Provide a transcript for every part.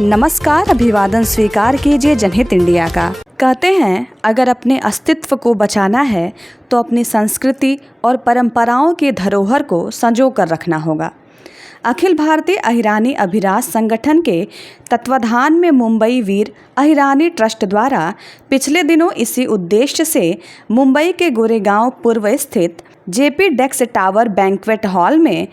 नमस्कार, अभिवादन स्वीकार कीजिए जनहित इंडिया का। कहते हैं अगर अपने अस्तित्व को बचाना है तो अपनी संस्कृति और परंपराओं की धरोहर को संजो कर रखना होगा। अखिल भारतीय अहिरानी अभिराज संगठन के तत्वाधान में मुंबई वीर अहिरानी ट्रस्ट द्वारा पिछले दिनों इसी उद्देश्य से मुंबई के गोरेगांव पूर्व स्थित जेपी डेक्स टावर बैंक्वेट हॉल में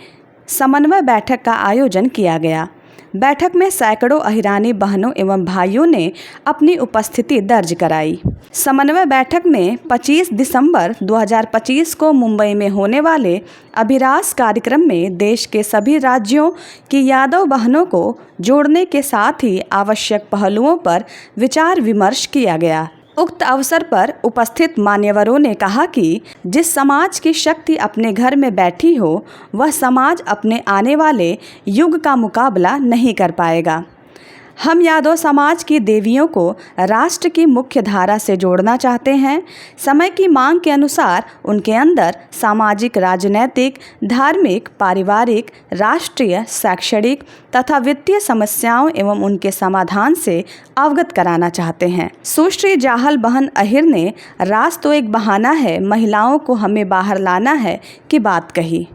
समन्वय बैठक का आयोजन किया गया। बैठक में सैकड़ों अहिरानी बहनों एवं भाइयों ने अपनी उपस्थिति दर्ज कराई। समन्वय बैठक में 25 दिसंबर 2025 को मुंबई में होने वाले अभिरास कार्यक्रम में देश के सभी राज्यों की यादव बहनों को जोड़ने के साथ ही आवश्यक पहलुओं पर विचार विमर्श किया गया। उक्त अवसर पर उपस्थित मान्यवरों ने कहा कि जिस समाज की शक्ति अपने घर में बैठी हो वह समाज अपने आने वाले युग का मुकाबला नहीं कर पाएगा। हम यादव समाज की देवियों को राष्ट्र की मुख्य धारा से जोड़ना चाहते हैं। समय की मांग के अनुसार उनके अंदर सामाजिक, राजनैतिक, धार्मिक, पारिवारिक, राष्ट्रीय, शैक्षणिक तथा वित्तीय समस्याओं एवं उनके समाधान से अवगत कराना चाहते हैं। सुश्री जाहल बहन अहिर ने रास तो एक बहाना है, महिलाओं को हमें बाहर लाना है की बात कही।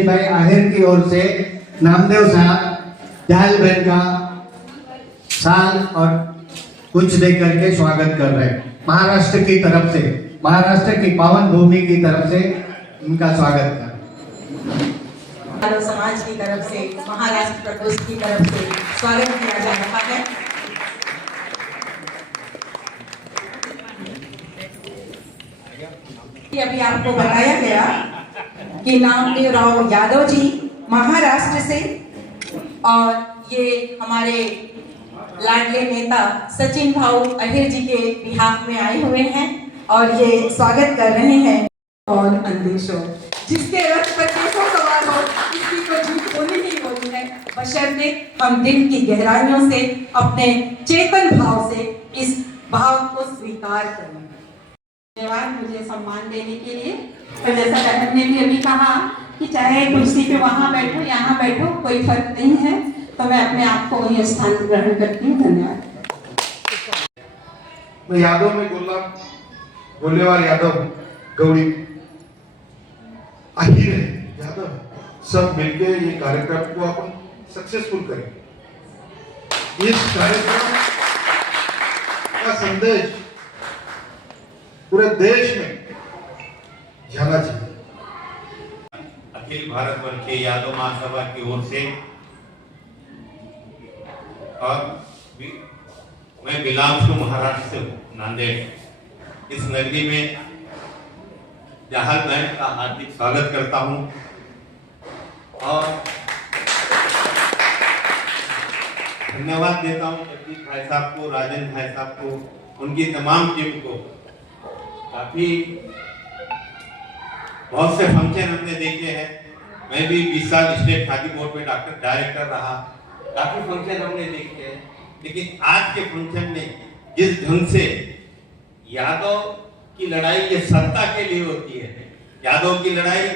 भाई आहिर की ओर से नामदेव साहब जाहल बहन का साल और कुछ दे करके स्वागत कर रहे हैं। महाराष्ट्र की तरफ से, महाराष्ट्र की पावन भूमि की तरफ से उनका स्वागत कर यादव समाज की तरफ से, महाराष्ट्र प्रकोष्ठ की तरफ से स्वागत किया जा रहा है। अभी आपको बताया गया कि नामदेव राव यादव जी महाराष्ट्र से और ये हमारे लाडले नेता सचिन भाऊ अहिर जी के बिहाफ में आए हुए हैं और ये स्वागत कर रहे हैं। और अंदेशो जिसके रथ पर कैसो सवार हो किसी को झूठ बोली ही होती है, बशर्ते हम दिल की गहराइयों से अपने चेतन भाव से इस भाव को स्वीकार करें। धन्यवाद मुझे सम्मान देने के लिए। तो जैसा बहन ने भी अभी कहा कि चाहे कुर्सी पे वहां बैठो यहाँ बैठो कोई फर्क नहीं है, तो मैं अपने आप को वही स्थान ग्रहण करती हूँ। धन्यवाद। तो यादव में गोलेवार यादव, गौड़ी अहिर यादव सब मिलके ये कार्यक्रम को अपन सक्सेसफुल करें। इस कार्यक्रम का संदेश पूरे देश में जाना चाहिए। अखिल भारत वर्षीय यादव महासभा की ओर से और मैं बिलोंग्स टू महाराष्ट्र से हूँ, नांदेड़। इस नगरी में जाहल बहन का हार्दिक स्वागत करता हूँ और धन्यवाद देता हूँ जगदीश भाई साहब को, राजन भाई साहब को, उनकी तमाम टीम को। काफी बहुत से फंक्शन हमने देखे हैं। मैं भी 20 साल स्टेट खादी बोर्ड में डायरेक्टर रहा। काफी फंक्शन हमने देखे हैं, लेकिन आज के फंक्शन में जिस ढंग से यादव की लड़ाई ये सत्ता के लिए होती है, यादव की लड़ाई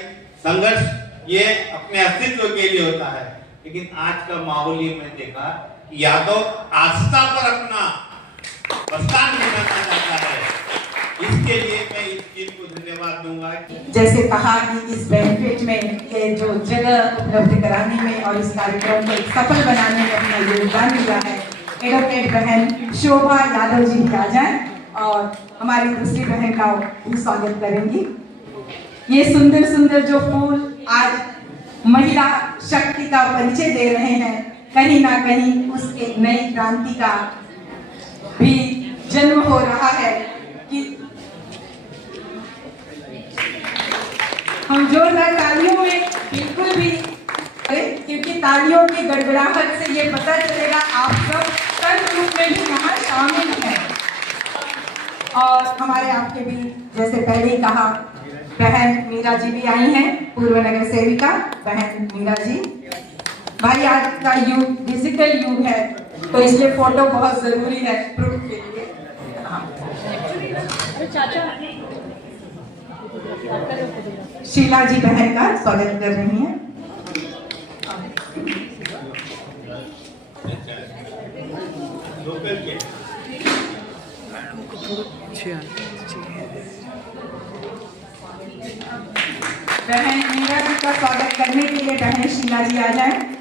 संघर्ष ये अपने अस्तित्व के लिए होता है, लेकिन आज का माहौल ये मैं देखा कि यादव आस्था पर अपना प्रस्थान करना चाहता है। इसके लिए मैं इस टीम को धन्यवाद दूंगा। जैसे कहा कि इस बैंक्वेट में ये जो जगह उपलब्ध कराने में और इस कार्यक्रम को सफल बनाने में अपना योगदान दिया है, एडवोकेट बहन शोभा यादव जी भी आ जाए और हमारी दूसरी बहन का भी स्वागत करेंगी। ये सुंदर सुंदर जो फूल आज महिला शक्ति का परिचय दे रहे हैं, कहीं ना कहीं उस एक नई क्रांति का भी जन्म हो रहा है कि हम जोरदार तालियों में बिल्कुल भी, क्योंकि तालियों की गड़गड़ाहट से ये पता चलेगा आप सब कर्म रूप में भी यहाँ शामिल हैं। और हमारे आपके भी जैसे पहले ही कहा, बहन मीरा जी भी आई हैं, पूर्व नगर सेविका बहन मीरा जी। भाई आज का युग डिजिटल युग है, तो इसलिए फोटो बहुत जरूरी है प्रूफ के लिए। शीला जी बहन का स्वागत कर रही हैं। बहन मीरा जी का स्वागत करने के लिए बहन शीला जी आ जाएं।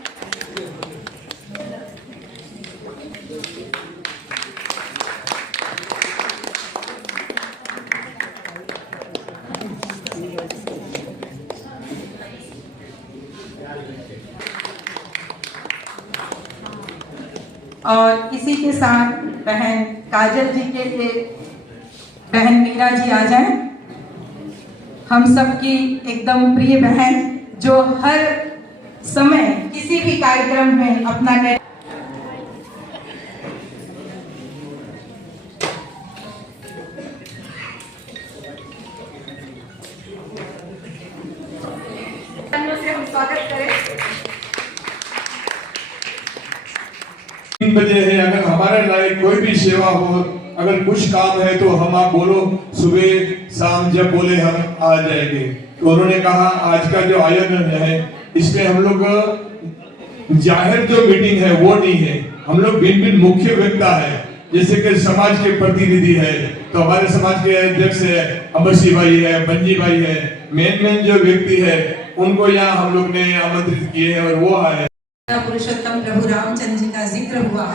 और इसी के साथ बहन काजल जी के लिए बहन मीरा जी आ जाएं। हम सबकी एकदम प्रिय बहन जो हर समय किसी भी कार्यक्रम में अपना से हम स्वागत करें। 3 बजे है, अगर हमारे लायक कोई भी सेवा हो, अगर कुछ काम है तो हम आप बोलो, सुबह शाम जब बोले हम आ जाएंगे। तो उन्होंने कहा आज का जो आयोजन है इसमें हम लोग जाहिर जो मीटिंग है वो नहीं है, हम लोग भिन्न भिन्न मुख्य व्यक्ता है, जैसे कि समाज के प्रतिनिधि है, तो हमारे समाज के अध्यक्ष है अमरसी भाई है, बंजी भाई है, मेन जो व्यक्ति है उनको यहाँ हम लोग ने आमंत्रित किए हैं और वो आए। पुरुषोत्तम प्रभु रामचंद्र जी का जिक्र हुआ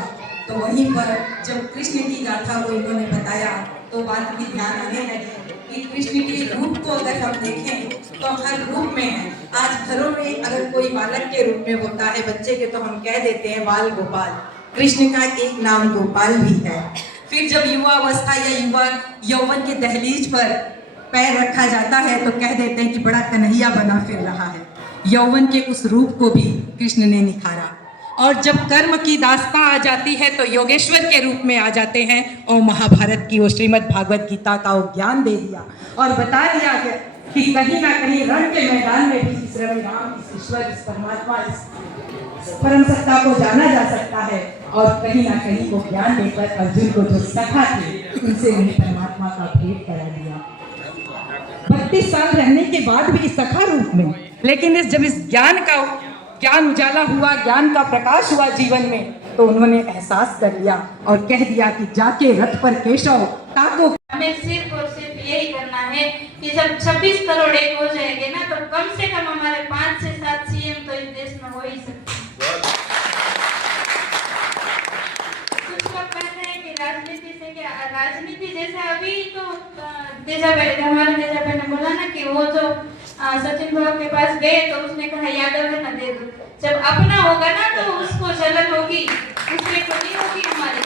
तो वहीं पर जब कृष्ण की गाथा को इन्होंने बताया तो बात भी ध्यान आने लगी कि कृष्ण के रूप को अगर हम देखें तो हर रूप में है। आज घरों में अगर कोई बालक के रूप में होता है बच्चे के, तो हम कह देते हैं बाल गोपाल। कृष्ण का एक नाम गोपाल भी है। फिर जब युवा अवस्था या यौवन के दहलीज पर पैर रखा जाता है तो कह देते हैं कि बड़ा कन्हैया बना फिर रहा है। यौवन के उस रूप को भी कृष्ण ने निखारा। और जब कर्म की दास्तां आ जाती है तो योगेश्वर के रूप में आ जाते हैं और महाभारत की वो श्रीमद् भागवत गीता का वो ज्ञान दे दिया और बता दिया कि कहीं ना कहीं रण के मैदान में भी इस रवि राम, इस ईश्वर, इस परमात्मा, इस परम सत्ता को जाना जा सकता है। और कहीं ना कहीं वो ज्ञान देकर अर्जुन को जो सखा थे उनसे उन्हें परमात्मा का भेंट करा दिया। 32 साल रहने के बाद भी सखा रूप में, लेकिन जब इस ज्ञान उजाला हुआ, ज्ञान का प्रकाश हुआ जीवन में, तो उन्होंने एहसास कर लिया और कह दिया कि जाके रथ पर केशव ताको। हमें सिर्फ और सिर्फ यही करना है कि जब 26 करोड़ एक हो जाएंगे ना, तो कम से कम हमारे 5 से 7 सीएम तो इस देश में हो ही सकते हैं। कुछ लोग कहते हैं कि राजनीति से क्या, राजनीति जैसे अभी तो हमारे तेजा ने बोला ना कि वो जो सचिन भाव के पास गए तो उसने कहा यादव है ना दे दो। जब अपना होगा ना तो उसको जलन होगी, उसमें खुशी होगी हमारी।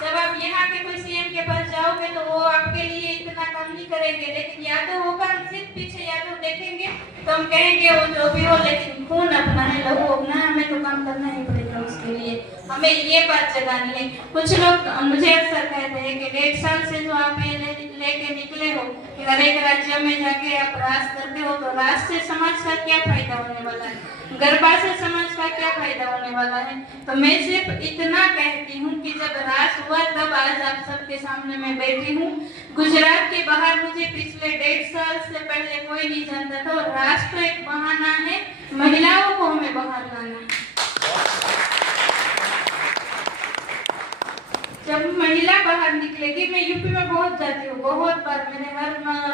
जब आप यहाँ के कोई सीएम के पास जाओगे तो वो आपके लिए इतना काम नहीं करेंगे, लेकिन यादव होगा, सिर्फ पीछे यादव देखेंगे तो हम कहेंगे वो जो भी हो, लेकिन खून अपना है, लहू अपना है, हमें तो काम करना ही पड़ेगा उसके लिए। हमें ये बात जगानी है। कुछ लोग मुझे अक्सर कहते हैं कि 1.5 साल से जो आप ये लेके निकले हो कि हर एक राज्य में जाके आप राज करते हो, तो राज से समाज का क्या फायदा होने वाला है, गरबा से समाज का क्या फायदा होने वाला है। तो मैं सिर्फ इतना कहती हूँ कि जब राज हुआ तब आज आप सबके सामने मैं बैठी हूँ। गुजरात के बाहर मुझे पिछले 1.5 साल से पहले कोई नहीं जानता था, और राज तो एक बहाना है, महिलाओं को हमें बाहर लाना है। जब महिला बाहर निकलेगी, मैं यूपी में बहुत जाती हूँ, बहुत बार मैंने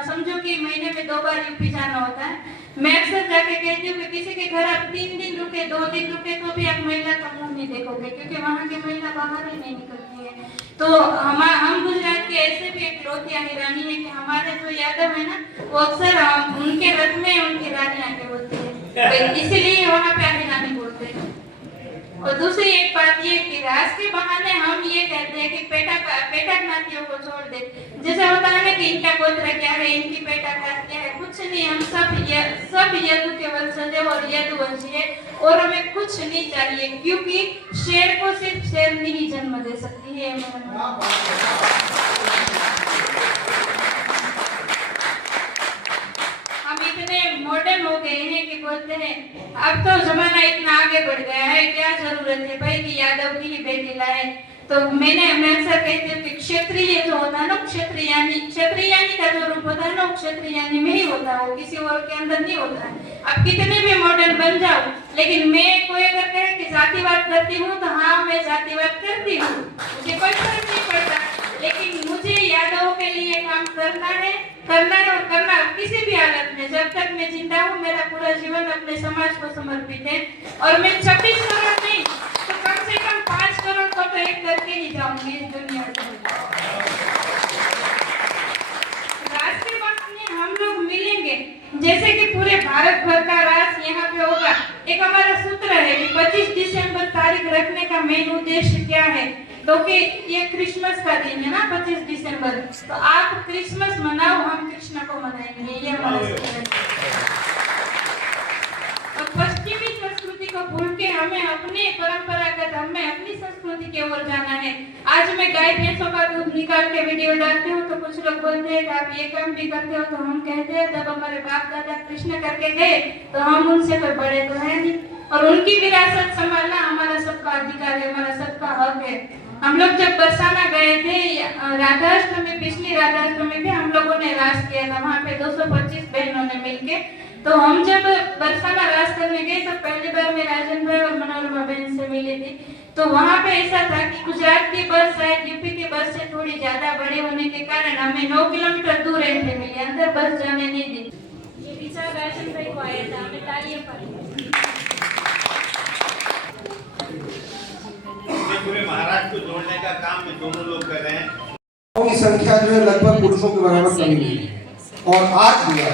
समझो कि महीने में 2 बार यूपी जाना होता है। मैं अक्सर जाके कहती हूँ कि किसी के घर आप 3 दिन रुके, 2 दिन रुके, तो भी आप महिला का मुंह नहीं देखोगे, क्योंकि वहाँ की महिला बाहर ही नहीं निकलती है। तो हम गुजरात के ऐसे भी एक रोतिया ही रानी है कि हमारे जो यादव है ना, वो अक्सर उनके रथ में उनकी रानी आगे बोलती है, इसीलिए वहाँ पे आगे रानी बोलते हैं। और दूसरी एक बात ये कि राज के बहाने हम ये कहते हैं कि पेटा ज्ञातियों को छोड़ दे। जैसे होता है ना कि इनका गोत्र क्या है, इनकी पेटा जात क्या है, कुछ नहीं, हम सब यदु के वंशज है और यदुवंशी है, और हमें कुछ नहीं चाहिए, क्योंकि शेर को सिर्फ शेरनी ही जन्म दे सकती है। हम इतने मॉडर्न हो गए हैं कि बोलते हैं अब तो जमाना इतना आगे बढ़ गया है, क्या जरूरत है भाई कि यादव की ही बेटी लाए। तो मैं अक्सर कहती हूँ कि क्षत्रिय जो होता है ना, क्षत्रियानी का जो रूप होता है ना, वो क्षत्रियानी में ही होता है, वो किसी और के अंदर नहीं होता है। अब कितने भी मॉडर्न बन जाओ, लेकिन मैं कोई अगर कहे कि जातिवाद करती हूँ, तो हाँ मैं जातिवाद करती हूँ, मुझे कोई फर्क नहीं पड़ता, लेकिन मुझे यादवों के लिए काम करना है और करना किसी भी हालत में। जब तक मैं जिंदा हूँ, मेरा पूरा जीवन अपने समाज को समर्पित है, और मैं 26 करोड़ नहीं तो कम से कम 5 करोड़ को तो एक करके ही जाऊंगी इस दुनिया में। राज के वक्त में हम लोग मिलेंगे, जैसे कि पूरे भारत भर का राज यहाँ पे होगा। एक हमारा सूत्र है कि 25 दिसंबर तारीख रखने का मेन उद्देश्य क्या है, क्योंकि ये क्रिसमस का दिन है ना, 25 दिसंबर, तो आप क्रिसमस मनाओ, हम कृष्ण को मनाएंगे, ये हमारा सूत्र है। और पश्चिमी संस्कृति को भूल के हमें अपनी परंपरागत, हमें अपनी संस्कृति की ओर जाना है। आज मैं गाय भैंसों का दूध निकाल के वीडियो डालती हूँ, तो कुछ लोग बोलते हैं कि आप ये काम भी करते हो, तो हम कहते हैं जब हमारे बाप दादा कृष्ण करके गए, तो हम उनसे कोई बड़े तो है नहीं, और उनकी विरासत संभालना हमारा सबका अधिकार है, हमारा सबका हक है। हम लोग जब बरसाना गए थे राधाष्टमी, पिछली राधाष्टमी में हम लोगों ने रास किया था, वहाँ पे 225 बहनों ने मिलके। तो हम जब बरसाना रास करने गए, तो पहली बार मैं राजन भाई और मनोरमा बहन से मिली थी। तो वहाँ पे ऐसा था कि गुजरात की बस शायद यूपी की बस से थोड़ी ज्यादा बड़ी होने के कारण हमें 9 किलोमीटर दूर एंट्री मिली, अंदर बस जाने नहीं दी। ये विचार राजन भाई को आया था, हमें तालियां पड़ी। पूरे महाराष्ट्र को जोड़ने का काम में दोनों लोग कर रहे हैं। की संख्या जो है लगभग पुरुषों के बराबर कमी हुई है, और आज हुआ है,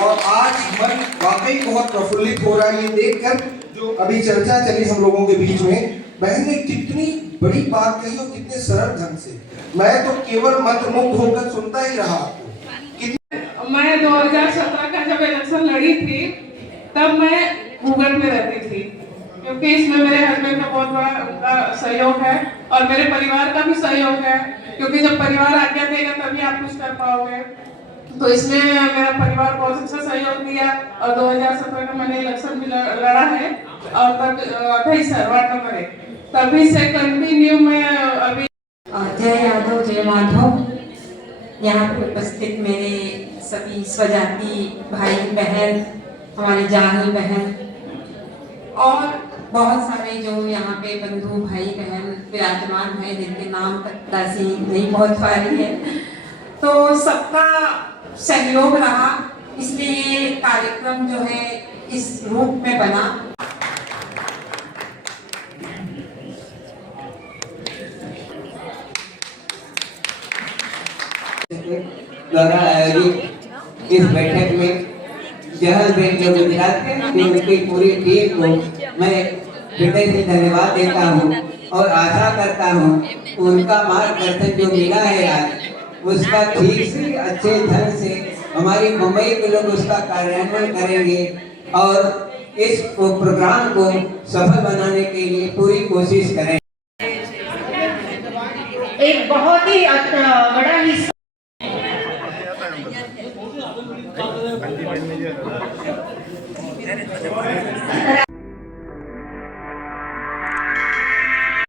और आज मन वाकई बहुत प्रफुल्लित हो रहा है ये देखकर। जो अभी चर्चा चली हम लोगों के बीच में, बहन ने कितनी बड़ी बात कही और कितने सरल ढंग से, मैं तो केवल मंत्रमुग्ध होकर सुनता ही रहा। मैं 2017 का जब इलेक्शन लड़ी थी, तब मैं भूगर्भ में रहती थी, क्योंकि इसमें मेरे हस्बैंड का बहुत बड़ा उनका सहयोग है, और मेरे परिवार का भी सहयोग है, क्योंकि जब परिवार आज्ञा देगा तभी आप कुछ कर पाओगे। तो इसमें मेरा परिवार बहुत अच्छा सहयोग दिया, और 2017 में मैंने इलेक्शन भी लड़ा है, और तब 28 वार्ड नंबर 1, तभी से कंटिन्यू में अभी। जय यादव जय माधव। यहाँ पे उपस्थित मेरे सभी स्वजाति भाई बहन, हमारी जानी बहन, और बहुत सारे जो यहाँ पे बंधु भाई बहन विराजमान है, जिनके नाम तक दासी नहीं पहुँच पा रही है, तो सबका सहयोग रहा, इसलिए ये कार्यक्रम जो है इस रूप में बना। द्वारा आयोजित इस बैठक में जहल बेन जो गुजरात के उनकी पूरी टीम को मैं हृदय से धन्यवाद देता हूँ, और आशा करता हूँ उनका मार्गदर्शन जो मिला है आज, उसका ठीक से अच्छे ढंग से हमारी मुंबई के लोग उसका कार्यान्वयन करेंगे, और इस प्रोग्राम को सफल बनाने के लिए पूरी कोशिश करें। एक बहुत ही बड़ा हिस्सा